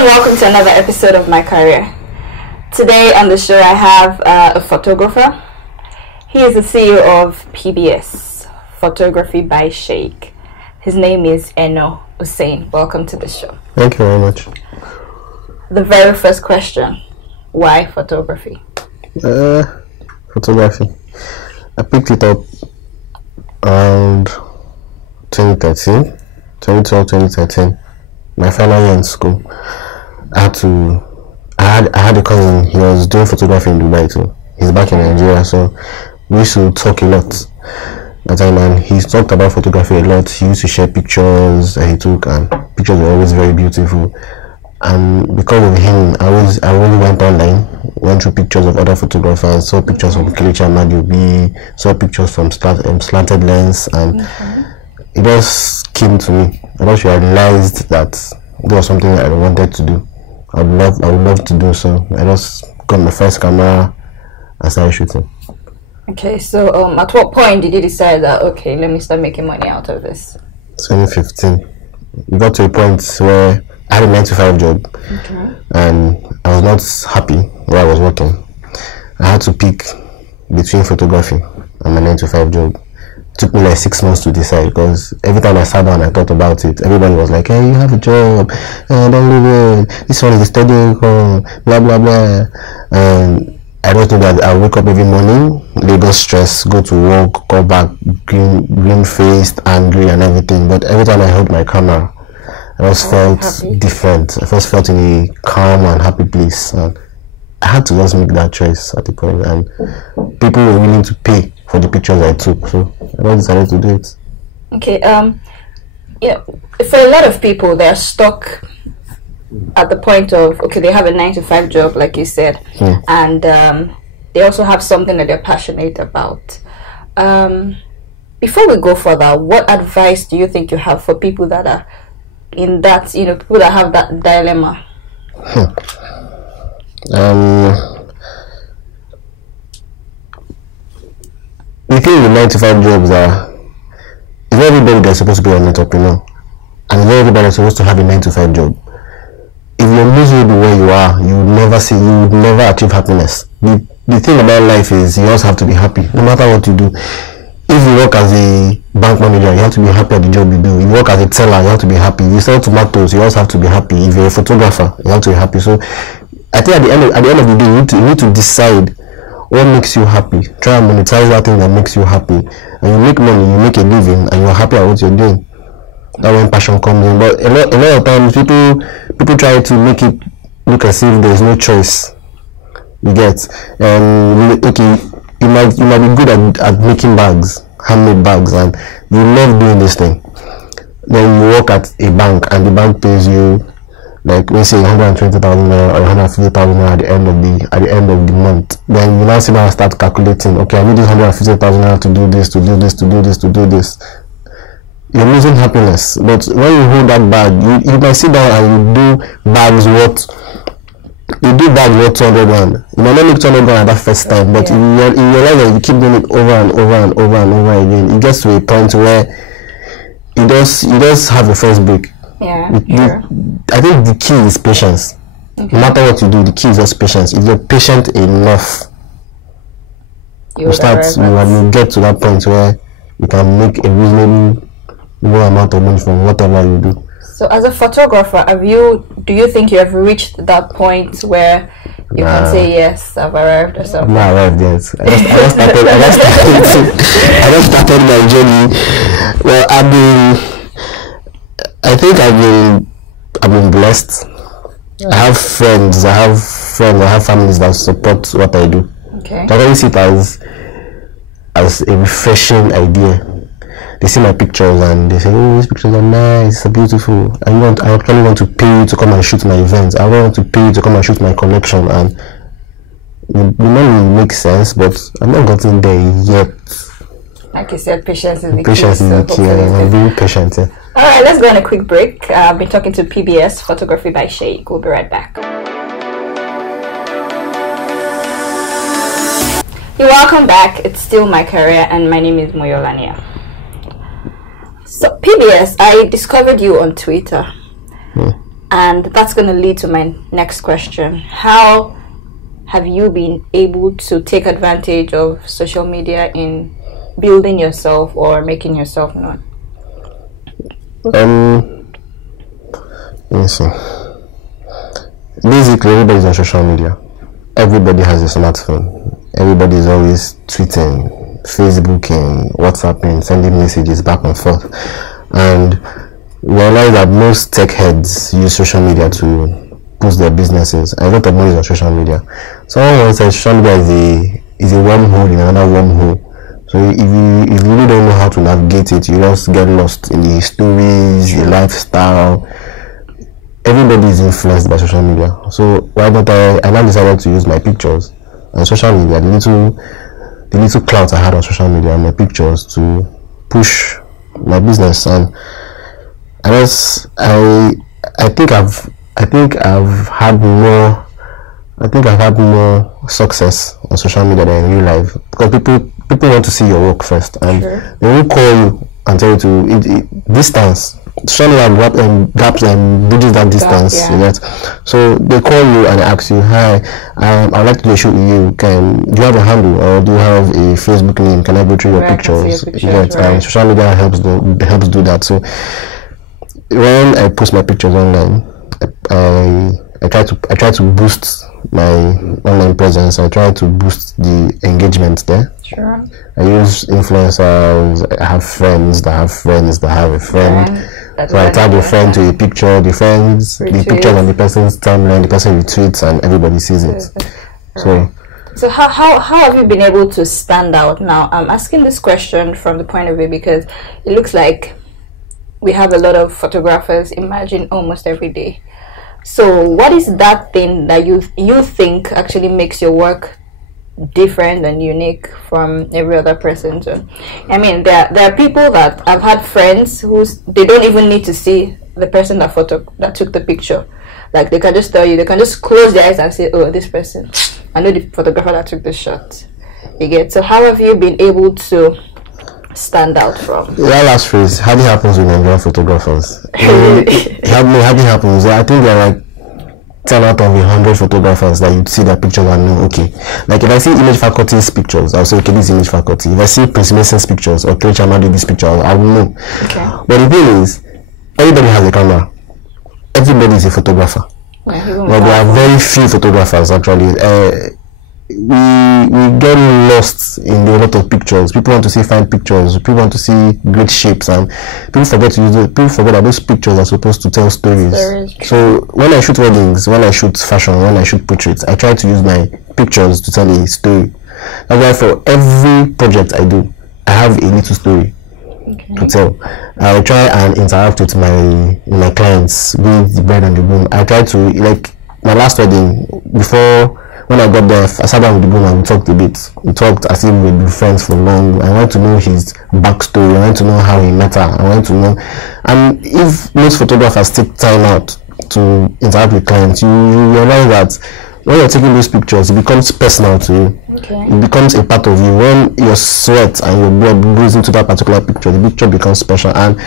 and welcome to another episode of My Career. Today on the show I have a photographer. He is the CEO of PBS, Photography by Sheikh. His name is Usen. Welcome to the show. Thank you very much. The very first question, why photography? Photography. I picked it up around 2013, 2012, 2013. My final year in school. I had a cousin. He was doing photography in Dubai too. He's back in Nigeria, so we used to talk a lot that time, and he talked about photography a lot. He used to share pictures that he took, and pictures were always very beautiful. And because of him, I really went online, went through pictures of other photographers, saw pictures from Kelechi Amadiobi, saw pictures from slanted lens, and it just came to me. I just realized that there was something that I wanted to do. I would love to do so. I just got my first camera and started shooting. Okay, so at what point did you decide that, okay, let me start making money out of this? 2015. We got to a point where I had a 9-to-5 job, and I was not happy where I was working. I had to pick between photography and my 9-to-5 job. It took me like 6 months to decide, because every time I sat down and I thought about it, everybody was like, hey, you have a job, don't leave it, this one is a steady income, blah blah blah. And I don't know that I wake up every morning, Lagos stress, go to work, go back, green faced, angry and everything. But every time I held my camera, I just felt different. I first felt in a calm and happy place, and I had to just make that choice at the point, and people were willing to pay for the pictures I took, so I just decided to do it. Okay, yeah, for a lot of people, they're stuck at the point of, okay, they have a 9-to-5 job, like you said, and they also have something that they're passionate about. Before we go further, what advice do you think you have for people that are in that, people that have that dilemma? The thing with 9-to-5 jobs are, it's not everybody that's supposed to be an entrepreneur, and it's not everybody that's supposed to have a 9-to-5 job. If you're miserable where you are, you would never achieve happiness. The thing about life is you also have to be happy, no matter what you do. If you work as a bank manager, you have to be happy at the job you do. If you work as a teller, you have to be happy. If you sell tomatoes, you also have to be happy. If you're a photographer, you have to be happy. So I think at the end of the day, you need to decide what makes you happy. Try and monetize that thing that makes you happy. And you make money, you make a living, and you're happy at what you're doing. That's when passion comes in. But a lot of times people try to make it look as if there's no choice. You get, okay, you might be good at making bags, handmade bags, and you love doing this thing. Then you work at a bank, and the bank pays you, like, let's say 120,000 naira or 150,000 naira at the end of the month. Then you now sit down and start calculating, okay, I need this 150,000 naira to do this, to do this, to do this, to do this. You're losing happiness. But when you hold that bag, you might sit down and you do bags worth 200 rand. You might not make 200 rand at that first time, but you realize that you keep doing it over and over and over and over again. It gets to a point where you just have a first break. Yeah, I think the key is patience. No matter what you do, the key is just patience. If you're patient enough, you get to that point where you can make a reasonable amount of money from whatever you do. So as a photographer, do you think you have reached that point where you can say, yes, I've arrived or something? Not arrived yet. I just started my journey. Well, I've been blessed. I have friends, I have families that support what I do. Okay. I always see it as a refreshing idea. They see my pictures and they say, oh, these pictures are nice, they're beautiful. I actually want to pay you to come and shoot my events. I want to pay you to come and shoot my collection. And the money makes sense, but I'm not gotten there yet. Like you said, patience is the key. Patience is the key. I'm being patient. Yeah. Alright, let's go on a quick break. I've been talking to PBS, Photography by Sheikh. We'll be right back. You're welcome back. It's still My Career, and my name is Moyolania. So PBS, I discovered you on Twitter. And that's going to lead to my next question. How have you been able to take advantage of social media in building yourself or making yourself known? Let me see. Basically, everybody's on social media. Everybody has a smartphone. Everybody is always tweeting, Facebooking, WhatsApping, sending messages back and forth. And we realize that most tech heads use social media to boost their businesses. And a lot of money is on social media. Someone once said social media is a wormhole in another wormhole. So if you really don't know how to navigate it, you just get lost in the stories, the lifestyle. Everybody is influenced by social media. So why don't I now decided to use my pictures on social media, the little clout I had on social media and my pictures to push my business. And I think I've had more success on social media than in real life, because people want to see your work first, and they will call you and tell you to distance. Social media gaps and bridges that distance. So they call you and ask you, "Hi, I'd like to do a shoot with you. Do you have a handle or do you have a Facebook name? Can I go through your pictures?" And social media helps do that. So when I post my pictures online, I try to boost my online presence. I try to boost the engagement there. Sure. I use influencers. I have friends that have friends that have a friend. So I tag a friend to a picture, the pictures on the person's timeline, the person retweets, and everybody sees it. So how have you been able to stand out? Now, I'm asking this question from the point of view because it looks like we have a lot of photographers emerging almost every day. So what is that thing that you think actually makes your work different and unique from every other person? So, I mean, there are people that I've had friends they don't even need to see the person that took the picture. Like, they can just tell you, they can just close their eyes and say, "Oh, this person, I know the photographer that took this shot." You get? So how have you been able to stand out from? That last phrase hardly happens with Nigerian photographers. Hardly happens. I think there are like 10 out of 100 photographers that you see their pictures and know, okay. Like if I see image faculty's pictures, I'll say, okay, this is image faculty. If I see Prince Mason's pictures or Clay Chamadi's picture, I will know. Okay. But the thing is, everybody has a camera. Everybody is a photographer. But there are very few photographers actually. We get lost in a lot of pictures. People want to see fine pictures. People want to see great shapes, and people forget that those pictures are supposed to tell stories. So when I shoot weddings, when I shoot fashion, when I shoot portraits, I try to use my pictures to tell a story. That's why for every project I do, I have a little story to tell. I try and interact with my clients, with the bride and the groom. I try to, like my last wedding, before. When I got there, I sat down with the groom and we talked a bit. We talked as if we'd been friends for long. I wanted to know his backstory. I wanted to know how he met her. I wanted to know. And if most photographers take time out to interact with clients, you realize that when you're taking those pictures, it becomes personal to you. Okay. It becomes a part of you. When your sweat and your blood goes into that particular picture, the picture becomes special. And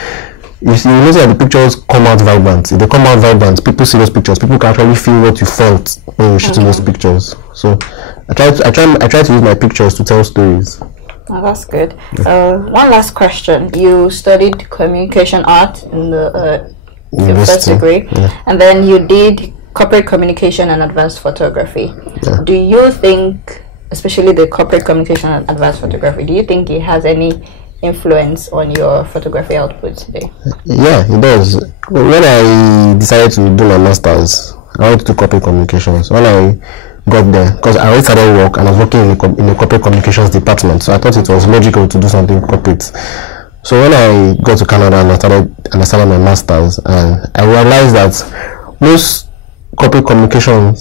you notice that the pictures come out vibrant. If they come out vibrant, people see those pictures. People can actually feel what you felt when you're shooting those pictures. So I try to use my pictures to tell stories. Oh, that's good. One last question. You studied communication art in the your first degree, and then you did corporate communication and advanced photography. Do you think, especially the corporate communication and advanced photography, do you think it has any influence on your photography output today? Yeah, it does. When I decided to do my masters, I went to corporate communications. When I got there, because I already started work and I was working in the corporate communications department, so I thought it was logical to do something corporate. So when I got to Canada and I started my masters, and I realized that most corporate communication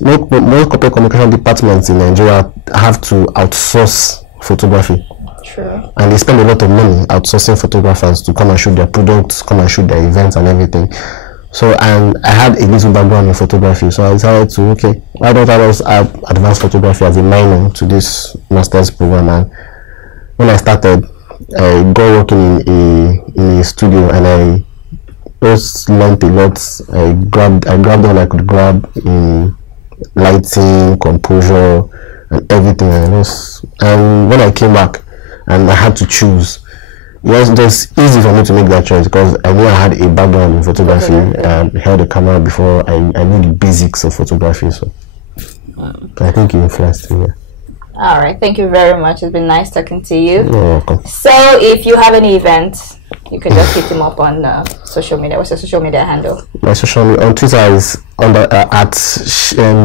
departments in Nigeria have to outsource photography. True. And they spend a lot of money outsourcing photographers to come and shoot their products, come and shoot their events and everything. So, and I had a little background in photography, so I decided to, okay, why don't I just add advanced photography as a minor to this master's program? And when I started, I got working in a studio, and just learned a lot. I grabbed all I could grab in lighting, composure, and everything. And when I came back and I had to choose, it was just easy for me to make that choice because I knew I had a background in photography. I held a camera before. I knew the basics of photography, so I think it influenced me. Yeah. All right, thank you very much. It's been nice talking to you. You're welcome. So, if you have any events, you can just hit him up on social media. What's your social media handle? My social media on Twitter is at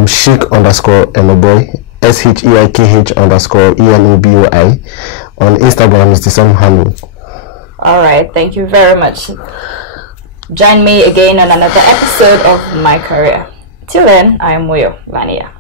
chic_enoboi, SHEIKH_ENOBOI. On Instagram is the same handle. All right, thank you very much. Join me again on another episode of My Career. Till then, I am Moyo Vania.